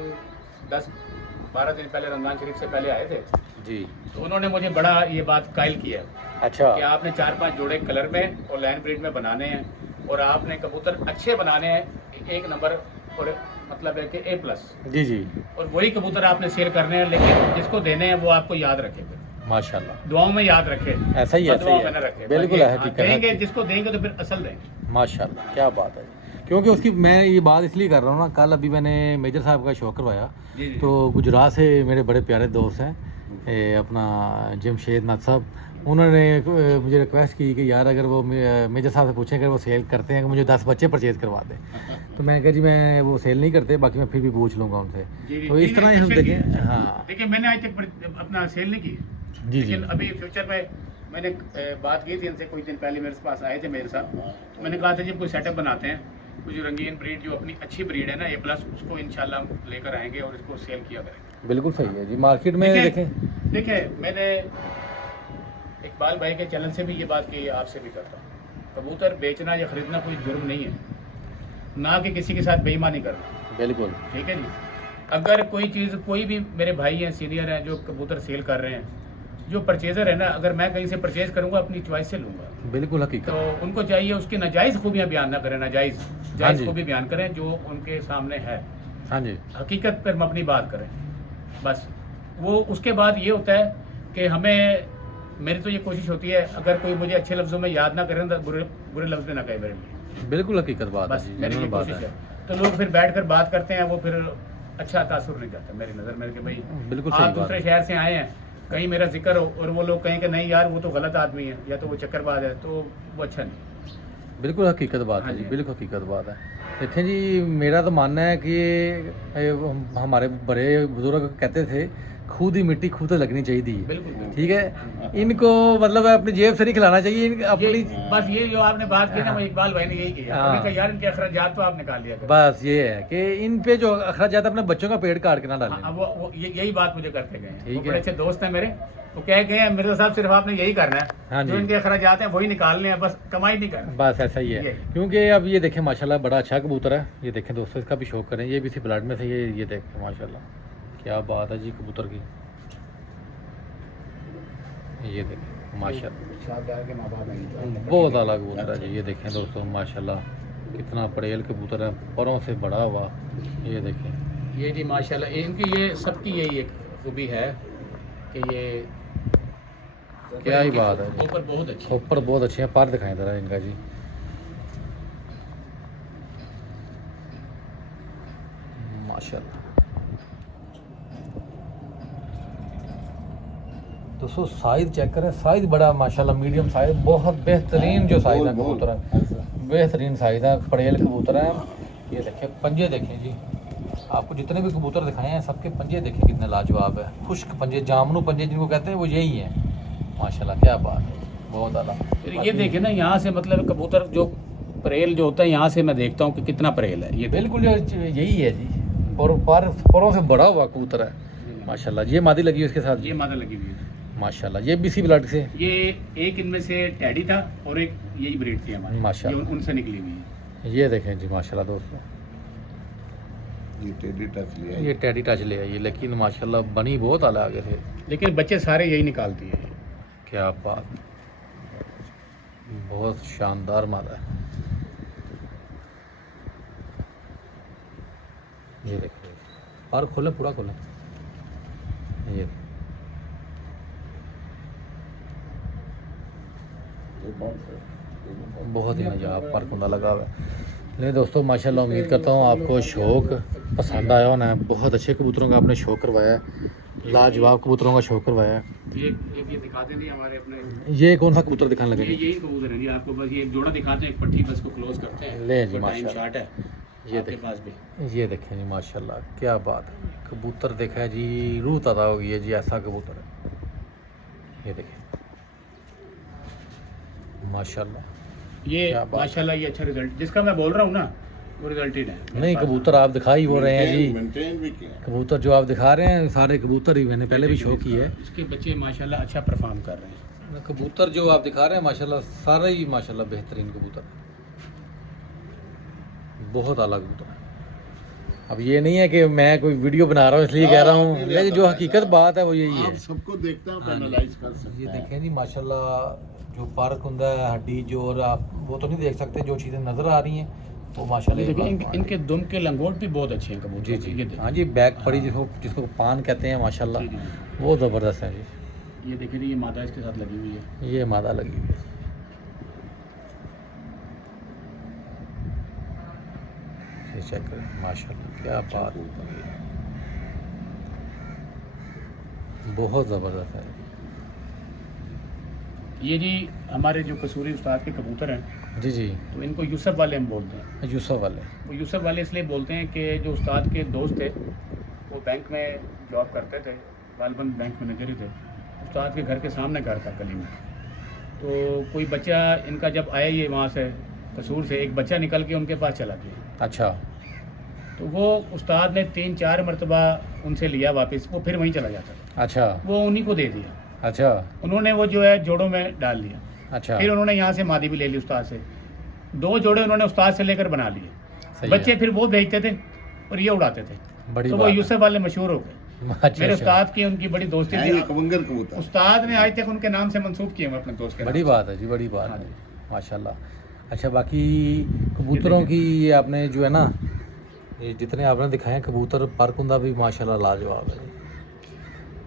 10-12 दिन पहले रमज़ान शरीफ से पहले आए थे। जी। तो उन्होंने मुझे बड़ा ये बात कायल की है अच्छा कि आपने 4-5 जोड़े कलर में और लाइन ब्रीड में बनाने हैं, और आपने कबूतर अच्छे बनाने हैं, 1 नंबर, और मतलब है कि A+, जी जी और वही कबूतर आपने सेल करने हैं, लेकिन जिसको देने हैं वो आपको याद रखे, फिर माशाल्लाह। दुआओं में याद रखे, ऐसा ही है, बददुआओं ऐसा ही में न है। रखे। बिल्कुल बाकी, है, हाँ, हकीकत है। देंगे जिसको देंगे तो फिर असल देंगे। माशाल्लाह, क्या बात है जी। क्योंकि उसकी मैं ये बात इसलिए कर रहा हूँ ना, कल अभी मैंने मेजर साहब का शो करवाया, जी, जी। तो गुजरात से मेरे बड़े प्यारे दोस्त हैं अपना जमशेद नाथ साहब, उन्होंने मुझे रिक्वेस्ट की कि यार अगर वो मेजर साहब से पूछें अगर वो सेल करते हैं कि मुझे 10 बच्चे परचेज़ करवा दें। तो मैंने कहा जी मैं वो सेल नहीं करते, बाकी मैं फिर भी पूछ लूँगा उनसे। जी, जी, तो इस तरह ही हम देखें। हाँ देखिए, मैंने आज तक अपना सेल नहीं की, जी जी लेकिन अभी फ्यूचर में मैंने बात की थी इनसे, कुछ दिन पहले मेरे पास आए थे मेरे साथ। तो मैंने कहा था जी कोई सेटअप बनाते हैं, कुछ रंगीन ब्रीड जो अपनी अच्छी ब्रीड है ना A+, उसको इंशाल्लाह लेकर आएंगे और इसको सेल किया करेंगे। बिल्कुल सही है जी। मार्केट में देखें, देखिए मैंने इकबाल भाई के चैनल से भी ये बात की है, आपसे भी करता हूँ, कबूतर बेचना या ख़रीदना कोई जुर्म नहीं है, ना कि किसी के साथ बेईमानी करना। बिल्कुल ठीक है जी। अगर कोई चीज़, कोई भी मेरे भाई हैं, सीनियर हैं जो कबूतर सेल कर रहे हैं, जो परचेज़र है ना, अगर मैं कहीं से परचेज़ करूंगा अपनी चॉइस से लूँगा, बिल्कुल हकीकत। तो उनको चाहिए उसकी नाजायज़ खूबियाँ बयान ना करें, नाजायज़ हाँ जायज़ जी। खूबी बयान करें जो उनके सामने है, हाँ जी हकीकत पर हम अपनी बात करें बस। वो उसके बाद ये होता है कि हमें, मेरी तो ये कोशिश होती है अगर कोई मुझे अच्छे लफ्ज़ों में याद ना करें तो बुरे बुरे लफ्ज़ में ना कहे मेरे लिए, बिल्कुल हकीकत बात है बस जी, मेरी ये genuine बात कोशिश है। है। तो लोग फिर बैठ कर बात करते हैं, वो फिर अच्छा तासुर नहीं करता मेरी नज़र में कि भाई बिल्कुल सही आप बात दूसरे है। शहर से आए हैं, कहीं मेरा जिक्र हो और वो लोग कहें कि नहीं यार वो तो गलत आदमी है या तो वो चक्करबाज है, तो वो अच्छा नहीं। बिल्कुल हकीकत बात हाँ है जी, जी। बिल्कुल हकीकत बात है। देखें जी, मेरा तो मानना है कि हमारे बड़े बुजुर्ग कहते थे खुद ही मिट्टी खुद ही लगनी चाहिए थी। बिल्कुल बिल्कुल। ठीक है, इनको मतलब अपनी जेब से नहीं खिलाना चाहिए, अपनी ये बस ये जो आपने बात की ना, वो इकबाल भाई ने यही किया, हाँ। उन्होंने कहा यार इनके अखराजात तो आप निकाल लिया करो। बस ये है कि इन पे जो अखराजात अपने बच्चों का पेट काट के ना डालें। हाँ, वो यही बात मुझे करके गए हैं। ठीक वो है। बड़े अच्छे दोस्त हैं मेरे, वो कह गए हैं मेरे साहब सिर्फ आपने यही करना है, हाँ जी। जो इनके अखराजात हैं वही निकालने हैं, बस कमाई नहीं करना। बस ऐसा ही है। ये। क्योंकि अब ये देखें माशाल्लाह बड़ा अच्छा कबूतर है, ये देखें दोस्तों, इसका भी शौक करें, ये भी इसी ब्लड में से, ये देखें माशाल्लाह क्या बात है जी कबूतर की। ये देखें माशाल्लाह शानदार के माँ बाप हैं। बहुत आला कबूतर है जी। ये देखें दोस्तों माशाल्लाह कितना पड़ेल कबूतर है, परों से बड़ा हुआ। ये देखें ये जी माशाल्लाह, इनकी ये सबकी यही एक खूबी है कि ये क्या ही बात है जी। ऊपर बहुत अच्छी है। ऊपर बहुत अच्छे हैं, पर दिखाएं जरा इनका जी। माशाल्लाह दोस्तों साइज चेक करें, साइज बड़ा माशाल्लाह मीडियम साइज, बहुत बेहतरीन जो साइज है कबूतर है, बेहतरीन साइज है, पड़ेल कबूतर है। ये देखिए पंजे देखें जी, आपको जितने भी कबूतर दिखाए हैं सबके पंजे देखें कितने लाजवाब है, खुश्क पंजे, जामनू पंजे जिनको कहते हैं वो यही है। माशाल्लाह क्या बात है, बहुत आला। फिर ये देखिए ना, यहाँ से मतलब कबूतर जो परेल जो होता है, यहाँ से मैं देखता हूँ कि कितना परेल है। ये बिल्कुल यही है जी, और परों से बड़ा हुआ कबूतर है माशाल्लाह। ये मादी लगी है उसके साथ ये मादा लगी हुई है माशाल्लाह, ये भी इसी ब्लड से। ये एक इनमें से टैडी था और एक यही ब्रीड थी हमारी, माशाल्लाह। ये उनसे निकली हुई है। ये देखें जी माशाल्लाह दोस्तों, ये टेडी टच लिया ये टैडी टच ले आई, लेकिन माशाल्लाह बनी बहुत आला आगे थे। लेकिन बच्चे सारे यही निकालती है। क्या बात, बहुत शानदार मादा है। ये देखिए, और खोलें पूरा खोलें, ये बहुत ही नजाब पर कुंदा लगा हुआ है। नहीं दोस्तों माशाल्लाह, उम्मीद करता हूँ आपको शौक पसंद आया होना है। बहुत अच्छे कबूतरों का आपने शौक करवाया है, लाजवाब कबूतरों का शौक करवाया है। ये दिखाते नहीं हमारे अपने, ये कौन सा कबूतर दिखाने लगे? यही कबूतर है जी। आपको बस ये एक जोड़ा दिखाते हैं, एक पट्टी बस को क्लोज करते हैं। ले जी तो टाइम माशाल्लाह। शॉट है ये आपके देखें, पास भी। ये देखें जी माशाल्लाह क्या बात है। कबूतर देखा है जी, रूह ताज़ा हो गई है जी, ऐसा कबूतर है। ये देखें माशाल्लाह, ये क्या बात। माशाल्लाह ये अच्छा रिजल्ट जिसका मैं बोल रहा हूँ ना, वो रिजल्टेड है। नहीं कबूतर आप दिखा ही हो रहे हैं जी, मेंटेन भी किया। कबूतर जो आप दिखा रहे हैं सारे कबूतर ही मैंने पहले भी शो की है। इसके बच्चे माशाल्लाह अच्छा परफॉर्म कर रहे हैं। कबूतर जो आप दिखा रहे हैं माशाल्लाह सारे ही माशाल्लाह बेहतरीन कबूतर। बहुत आला कबूतर है। अब ये नहीं है कि मैं कोई वीडियो बना रहा हूँ इसलिए कह रहा हूँ, लेकिन जो हकीकत बात है वो यही है। आप सबको देखते हैं, एनालाइज कर सकते ये हैं। देखें जी माशाल्लाह जो पार्क होता है हड्डी जो, और आप वो तो नहीं देख सकते, जो चीज़ें नज़र आ रही हैं वो माशाल्लाह देखिए इनके दुम के लंगोट भी बहुत अच्छे हैं कबूतर। जी जी, ये देखिए। हाँ जी, बैक पड़ी जिसको पान कहते हैं माशाल्लाह, जी, जी, वो ज़बरदस्त है जी। ये देखिए ये मादा इसके साथ लगी हुई है। ये मादा लगी हुई है, ये चेक करें माशाल्लाह, क्या बात है, बहुत ज़बरदस्त है ये जी हमारे जो कसूरी उस्ताद के कबूतर हैं, जी जी। तो इनको यूसुफ वाले हम बोलते हैं। यूसुफ वाले, वो यूसुफ वाले इसलिए बोलते हैं कि जो उस्ताद के दोस्त थे वो बैंक में जॉब करते थे, गालबन बैंक मैनेजर ही थे। उस्ताद के घर के सामने घर था गली में, तो कोई बच्चा इनका जब आया ये वहाँ से कसूर से, एक बच्चा निकल के उनके पास चला गया। अच्छा तो वो उस्ताद ने 3-4 मरतबा उनसे लिया वापस, वो फिर वहीं चला जाता, अच्छा वो उन्हीं को दे दिया। अच्छा उन्होंने वो जो है जोड़ों में डाल दिया। अच्छा, फिर उन्होंने यहाँ से मादी भी ले ली उस्ताद से, 2 जोड़े उन्होंने उस्ताद से लेकर बना लिए। सही बच्चे है। फिर वो भेजते थे और ये उड़ाते थे, बड़ी तो वो बात है। यूसुफ वाले मशहूर हो गए। अच्छा, मेरे अच्छा, उस्ताद की उनकी बड़ी दोस्ती हैं। ये थी, कबंगर कबूतर उस्ताद ने आज तक उनके नाम से मंसूब किए हुए अपने दोस्त के बड़ी नाम बात है जी, बड़ी बात हाँ है जी। माशाल्लाह। अच्छा, बाकी कबूतरों की ये आपने जो है ना, ये जितने आपने दिखाए हैं कबूतर, पारकुंदा भी माशाल्लाह लाजवाब है जी। से।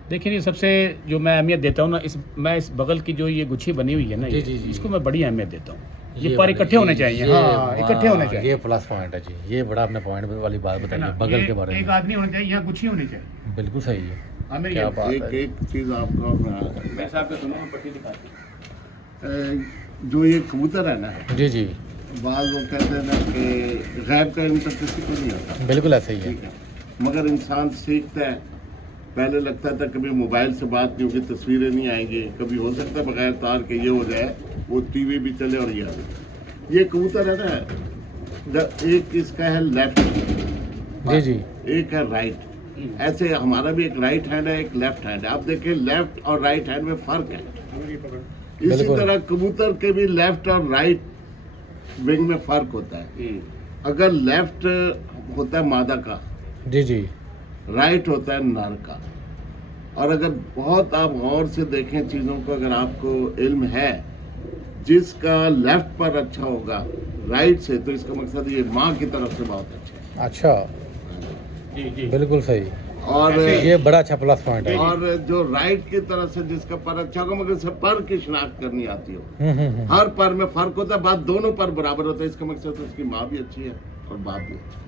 देखिए ये सबसे जो मैं अहमियत देता हूँ ना, मैं इस बगल की जो ये गुच्छी बनी हुई है ना, जी, जी, जी। इसको मैं बड़ी अहमियत देता हूँ। ये पर वाले- इकट्ठे होने चाहिए, हाँ इकट्ठे होने चाहिए। ये प्लस पॉइंट है जी, ये बड़ा आपने पॉइंट वाली बात है बताई ना? है बगल ये के बारे एक में, आदमी होना चाहिए, यहाँ गुच्छी होनी चाहिए। बिल्कुल सही है। हाँ मेरी क्या ये- बात एक है एक चीज़ आपको मैं साहब के सुनो पट्टी दिखाती हूँ। जो ये कबूतर है ना, जी जी, बाज़ लोग कहते हैं ना कि गैब का इल्म तो किसी को नहीं होता, बिल्कुल ऐसा ही है। ठीक है, मगर इंसान सीखता है। पहले लगता था कभी मोबाइल से बात नहीं होगी, तस्वीरें नहीं आएंगी, कभी हो सकता है बगैर तार के ये हो जाए, वो टीवी भी चले और ये आ जाए। ये कबूतर है ना, एक इसका है लेफ्ट, जी जी, एक है राइट। ऐसे हमारा भी एक राइट हैंड है, एक लेफ्ट हैंड है। आप देखें लेफ्ट और राइट हैंड में फ़र्क है। इसी बिल्कुल। तरह कबूतर के भी लेफ्ट और राइट विंग में फ़र्क होता है। अगर लेफ्ट होता है मादा का, जी जी, राइट होता है नर का। और अगर बहुत आप गौर से देखें चीज़ों को, अगर आपको इल्म है, जिसका लेफ्ट पर अच्छा होगा राइट से, तो इसका मकसद ये माँ की तरफ से बहुत अच्छा है। अच्छा, जी जी बिल्कुल सही, और ये बड़ा अच्छा प्लस पॉइंट है। और जो राइट की तरफ से जिसका पर अच्छा होगा, मगर से पर की शिनाख्त करनी आती हो। हम्म। हर पर में फर्क होता है, बात दोनों पर बराबर होता है। इसका मकसद उसकी माँ भी अच्छी है और बाप भी अच्छा है।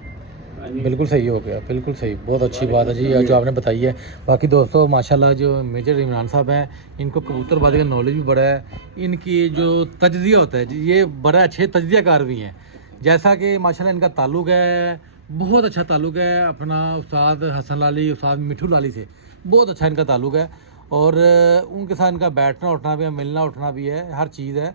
बिल्कुल सही हो गया, बिल्कुल सही, बहुत अच्छी बात है जी जो आपने बताई है। बाकी दोस्तों माशाल्लाह जो मेजर इमरान साहब हैं, इनको कबूतरबाजी का नॉलेज भी बड़ा है, इनकी जो तज्जिया होता है जी, ये बड़ा अच्छे तज्जियाकार भी हैं। जैसा कि माशाल्लाह इनका ताल्लुक़ है, बहुत अच्छा ताल्लुक़ है अपना उस्ताद हसन लाली, उस्ताद मिठू लाली से, बहुत अच्छा इनका ताल्लुक़ है। और उनके साथ इनका बैठना उठना भी है, मिलना उठना भी है, हर चीज़ है।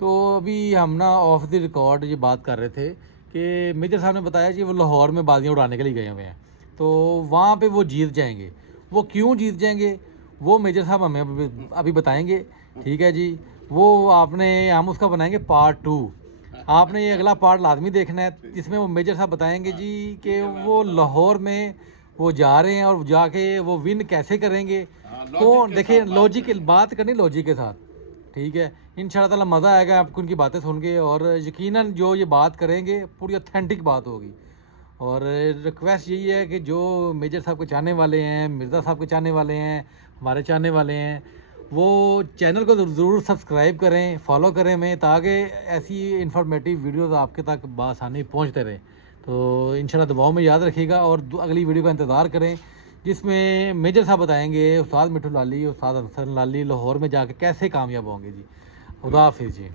तो अभी हम ना ऑफ द रिकॉर्ड ये बात कर रहे थे कि मेजर साहब ने बताया कि वो लाहौर में बाजियाँ उड़ाने के लिए गए हुए हैं, तो वहाँ पे वो जीत जाएंगे। वो क्यों जीत जाएंगे वो मेजर साहब हमें अभी बताएंगे, ठीक है जी। वो हम उसका बनाएंगे पार्ट 2। आपने ये अगला पार्ट लाजमी देखना है, जिसमें वो मेजर साहब बताएंगे जी कि वो लाहौर में वो जा रहे हैं और जाके वो विन कैसे करेंगे। कौन देखिए, लॉजिक बात करनी लॉजिक के साथ, ठीक है। इंशाल्लाह ताला मज़ा आएगा आपको उनकी बातें सुन के, और यकीनन जो ये बात करेंगे पूरी ऑथेंटिक बात होगी। और रिक्वेस्ट यही है कि जो मेजर साहब के चाहने वाले हैं, मिर्ज़ा साहब के चाहने वाले हैं, हमारे चाहने वाले हैं, वो चैनल को ज़रूर सब्सक्राइब करें, फॉलो करें हमें, ताकि ऐसी इंफॉर्मेटिव वीडियोस आपके तक बआसानी पहुंचते रहें। तो इंशाल्लाह दुआओं में याद रखिएगा, और अगली वीडियो का इंतज़ार करें, जिसमें मेजर साहब बताएंगे उस्ताद मिठू लाली, उस्ताद हसन लाली लाहौर में जाके कैसे कामयाब होंगे जी। खुदा हाफिज़ जी।